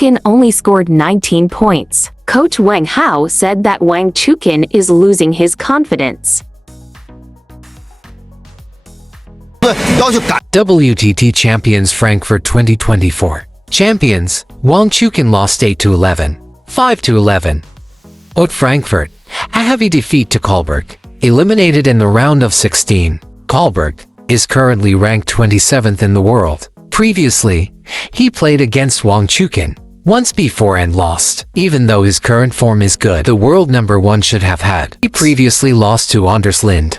Chuqin only scored 19 points. Coach Wang Hao said that Wang Chuqin is losing his confidence. WTT Champions Frankfurt 2024. Champions, Wang Chuqin lost 8-11, 5-11. At Frankfurt, a heavy defeat to Kolberg, eliminated in the round of 16. Kolberg is currently ranked 27th in the world. Previously, he played against Wang Chuqin once before and lost. Even though his current form is good, the world number 1 should have had. He previously lost to Anders Lind,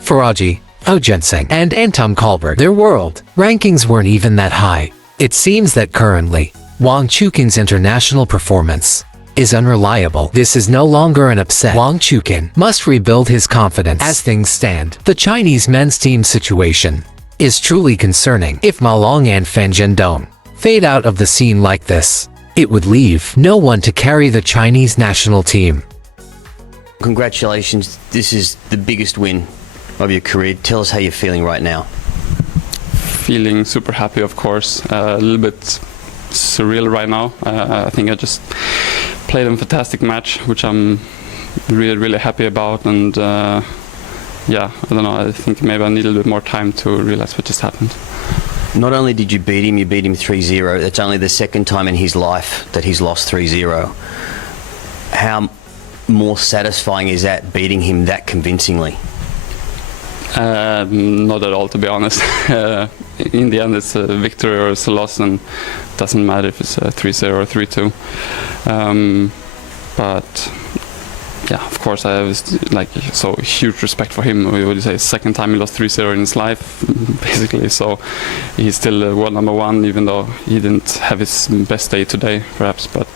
Faraji, Ojensing, and Anton Kolberg. Their world rankings weren't even that high. It seems that currently, Wang Chuqin's international performance is unreliable. This is no longer an upset. Wang Chuqin must rebuild his confidence. As things stand, the Chinese men's team situation is truly concerning. If Ma Long and Fan Zhendong fade out of the scene like this, it would leave no one to carry the Chinese national team. Congratulations, this is the biggest win of your career. Tell us how you're feeling right now. Feeling super happy, of course. A little bit surreal right now. I think I just played a fantastic match, which I'm really happy about. And yeah, I don't know, I think maybe I need a little bit more time to realize what just happened. Not only did you beat him 3-0. That's only the second time in his life that he's lost 3-0. How more satisfying is that, beating him that convincingly? Not at all, to be honest. In the end, it's a victory or it's a loss, and it doesn't matter if it's 3-0 or 3-2. But yeah, of course, I have like so huge respect for him. What do you say? Second time he lost 3-0 in his life, basically. So he's still world number 1, even though he didn't have his best day today, perhaps. But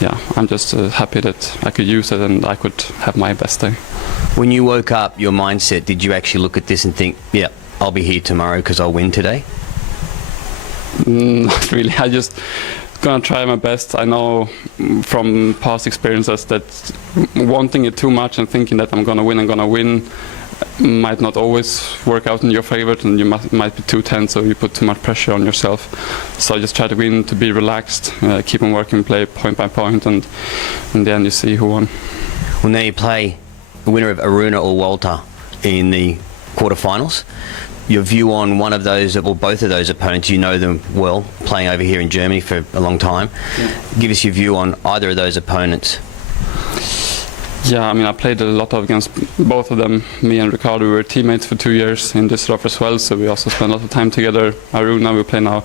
yeah, I'm just happy that I could use it and I could have my best day. When you woke up, your mindset, did you actually look at this and think, yeah, I'll be here tomorrow because I'll win today? Not really. I just gonna try my best. I know from past experiences that wanting it too much and thinking that I'm gonna win might not always work out in your favor, and you might be too tense, or you put too much pressure on yourself. So I just try to win, to be relaxed, keep on working, play point by point, and in the end you see who won. Well, now you play the winner of Aruna or Walter in the quarterfinals. Your view on one of those, or both of those opponents, you know them well, playing over here in Germany for a long time. Yeah. Give us your view on either of those opponents. Yeah, I mean, I played a lot against both of them. Me and Ricardo were teammates for 2 years in Düsseldorf as well, so we also spent a lot of time together. Aruna, we play now a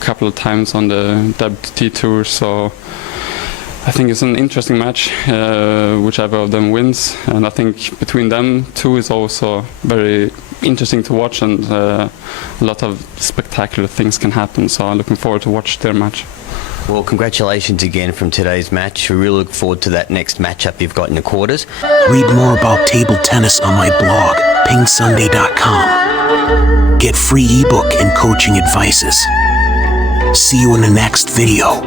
couple of times on the WTT tour, so I think it's an interesting match, whichever of them wins. And I think between them two is also very interesting to watch, and a lot of spectacular things can happen, so I'm looking forward to watch their match. Well, congratulations again from today's match. We really look forward to that next matchup you've got in the quarters. Read more about table tennis on my blog, PingSunday.com. Get free ebook and coaching advices. See you in the next video.